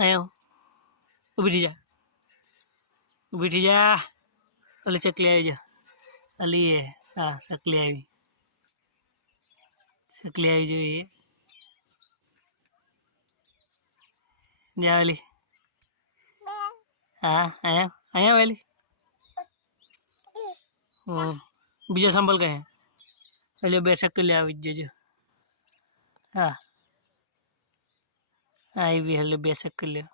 અહીંયા ઊભી થઈ જા, ઊભી થઈ જા. ઓલી ચકલી આવી જા, અલી એ હા ચકલી આવી, ચકલી આવી જોઈએ. જા ઓલી હા અહીંયા અહીંયા વેલી બીજો સંભળ કહે એટલે બે ચકલી આવી જ જજો. હા આવી એટલે બે ચકલીઓ